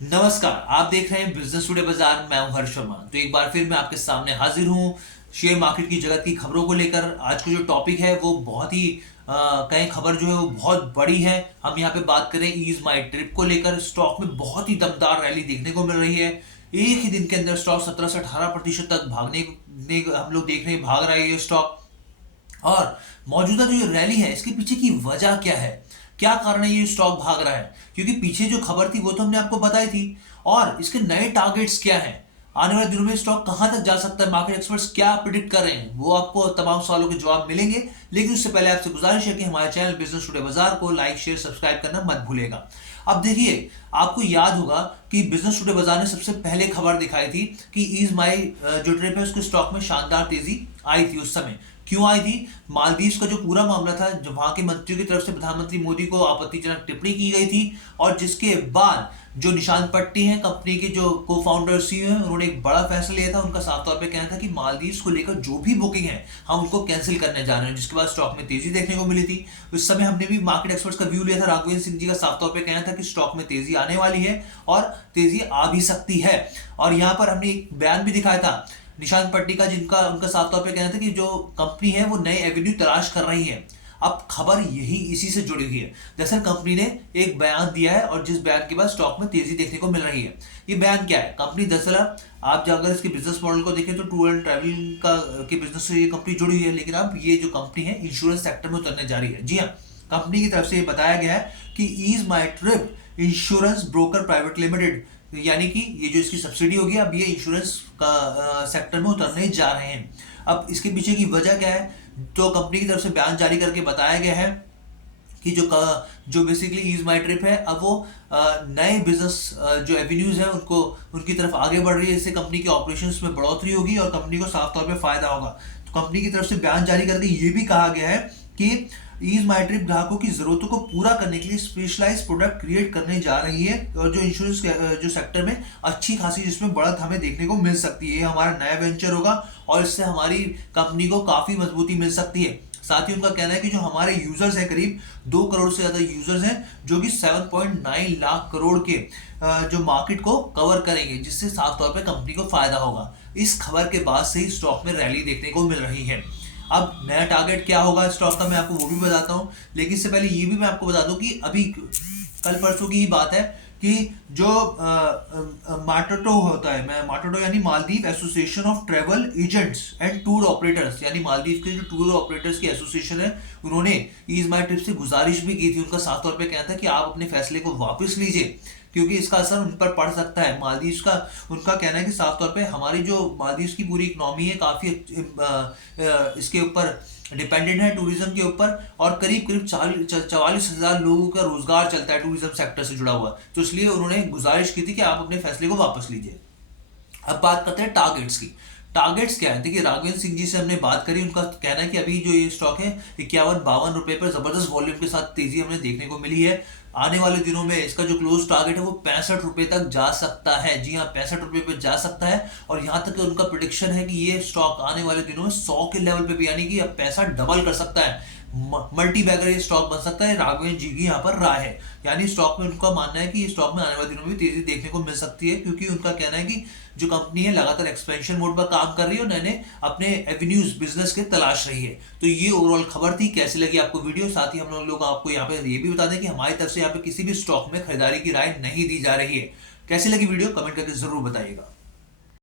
नमस्कार, आप देख रहे हैं बिजनेस टुडे बाजार। मैं हूं हर्ष शर्मा। तो एक बार फिर मैं आपके सामने हाजिर हूं शेयर मार्केट की जगत की खबरों को लेकर। आज का जो टॉपिक है वो बहुत ही कहीं खबर जो है वो बहुत बड़ी है। हम यहाँ पे बात करें ईज माई ट्रिप को लेकर। स्टॉक में बहुत ही दमदार रैली देखने को मिल रही है। एक ही दिन के अंदर स्टॉक 17 से 18% तक हम लोग देख रहे हैं, भाग रहा है ये स्टॉक। और मौजूदा जो ये रैली है इसके पीछे की वजह क्या है, क्या कारण है ये स्टॉक भाग रहा है? क्योंकि पीछे जो खबर थी वो तो हमने आपको बताई थी। और इसके नए टारगेट्स क्या हैं, आने वाले दिनों में स्टॉक कहां तक जा सकता है, मार्केट एक्सपर्ट्स क्या प्रिडिक्ट कर रहे हैं, वो आपको तमाम सवालों के जवाब मिलेंगे। लेकिन उससे पहले आपसे गुजारिश है कि हमारे चैनल बिजनेस टुडे बाजार को लाइक शेयर सब्सक्राइब करना मत भूलेगा। अब देखिए, आपको याद होगा कि बिजनेस टुडे बाजार ने सबसे पहले खबर दिखाई थी कि ईज माई जो ट्रिप है उसके स्टॉक में शानदार तेजी आई थी। उस समय क्यों आई थी? मालदीव्स का जो पूरा मामला था, जो वहां के मंत्रियों की तरफ से प्रधानमंत्री मोदी को आपत्तिजनक टिप्पणी की गई थी, और जिसके बाद जो निशान पट्टी है कंपनी के जो को फाउंडर सीईओ हैं, उन्होंने एक बड़ा फैसला लिया था। उनका साफ तौर पे कहना था कि मालदीव्स को लेकर जो भी बुकिंग है हम उनको कैंसिल करने जा रहे हैं, जिसके बाद स्टॉक में तेजी देखने को मिली थी। उस समय हमने भी मार्केट एक्सपर्ट्स का व्यू लिया था। राघवेंद्र सिंह जी का साफ तौर पे कहना था कि स्टॉक में तेजी आने वाली है और तेजी आ भी सकती है। और यहाँ पर हमने एक बयान भी दिखाया था निशान पट्टी का, जिनका उनका साफ तौर पे कहना था कि जो कंपनी है वो नए एवेन्यू तलाश कर रही है। अब खबर यही इसी से जुड़ी हुई है। दरअसल कंपनी ने एक बयान दिया है और जिस बयान के बाद स्टॉक में तेजी देखने को मिल रही है। ये बयान क्या है? कंपनी दरअसल आप अगर इसके बिजनेस मॉडल को देखें तो टूर एंड ट्रैवल का के बिजनेस से ये कंपनी जुड़ी हुई है। लेकिन अब ये जो कंपनी है इंश्योरेंस सेक्टर में उतरने जा रही है। जी हाँ, कंपनी की तरफ से ये बताया गया है कि Ease My Trip Insurance Broker Private Limited, यानी कि ये जो इसकी सब्सिडी होगी, अब ये इंश्योरेंस का सेक्टर में उतरने जा रहे हैं। अब इसके पीछे की वजह क्या है? तो कंपनी की तरफ से बयान जारी करके बताया गया है कि जो बेसिकली ईज माई ट्रिप है, अब वो नए बिजनेस जो एवेन्यूज है उनको उनकी तरफ आगे बढ़ रही है। इससे कंपनी के ऑपरेशंस में बढ़ोतरी होगी और कंपनी को साफ तौर पे फायदा होगा। तो कंपनी की तरफ से बयान जारी करके ये भी कहा गया है कि ईज माई ट्रिप ग्राहकों की जरूरतों को पूरा करने के लिए स्पेशलाइज्ड प्रोडक्ट क्रिएट करने जा रही है, और जो इंश्योरेंस जो सेक्टर में अच्छी खासी जिसमें बढ़त हमें देखने को मिल सकती है। ये हमारा नया वेंचर होगा और इससे हमारी कंपनी को काफी मजबूती मिल सकती है। साथ ही उनका कहना है कि जो हमारे यूजर्स हैं, करीब 2 करोड़ से ज्यादा यूजर्स हैं, जो कि 7.9 लाख करोड़ के जो मार्केट को कवर करेंगे, जिससे साफ तौर पे कंपनी को फायदा होगा। इस खबर के बाद से ही स्टॉक में रैली देखने को मिल रही है। अब नया टारगेट क्या होगा स्टॉक का, मैं आपको वो भी बताता हूँ। लेकिन इससे पहले ये भी मैं आपको बता दूं कि अभी कल परसों की ही बात है कि जो माटोटो होता है, मैं माटोटो यानी Maldives association of travel agents and tour operators, यानी मालदीव के जो टूर ऑपरेटर्स की एसोसिएशन है, उन्होंने ईज माई ट्रिप से गुजारिश भी की थी। उनका साफ तौर पे कहना था कि आप अपने फैसले को वापस लीजिए, क्योंकि इसका असर उन पर पड़ सकता है। मालदीव का उनका कहना है कि साफ तौर पे हमारी जो मालदीव की पूरी इकोनॉमी है काफी इसके ऊपर डिपेंडेंट है, टूरिज्म के ऊपर, और करीब करीब 44,000 लोगों का रोजगार चलता है टूरिज्म सेक्टर से जुड़ा हुआ। तो इसलिए उन्होंने गुजारिश की थी कि आप अपने फैसले को वापस लीजिए। अब बात करते हैं टारगेट्स की। टारगेट्स क्या है? देखिए, राघवेंद्र सिंह जी से हमने बात करी। उनका कहना है कि अभी जो ये स्टॉक है 51-52 रुपए पर जबरदस्त वॉल्यूम के साथ तेजी हमें देखने को मिली है। आने वाले दिनों में इसका जो क्लोज टारगेट है वो 65 रुपए तक जा सकता है। जी हाँ, 65 रुपए पर जा सकता है। और यहाँ तक उनका प्रिडिक्शन है कि ये स्टॉक आने वाले दिनों में 100 के लेवल पे भी, यानी कि अब पैसा डबल कर सकता है, मल्टी बैगर ये स्टॉक बन सकता है। राघवेंद्र जी की यहाँ पर राय है, यानी स्टॉक में उनका मानना है कि स्टॉक में आने वाले दिनों में तेजी देखने को मिल सकती है, क्योंकि उनका कहना है कि जो कंपनी है लगातार एक्सपेंशन मोड पर काम कर रही है और नए नए अपने एवेन्यूज बिजनेस के तलाश रही है। तो ये ओवरऑल खबर थी। कैसी लगी आपको वीडियो? साथ ही हम लोग आपको यहाँ पे ये भी बता दें कि हमारी तरफ से यहाँ पे किसी भी स्टॉक में खरीदारी की राय नहीं दी जा रही है। कैसी लगी वीडियो कमेंट करके जरूर बताइएगा।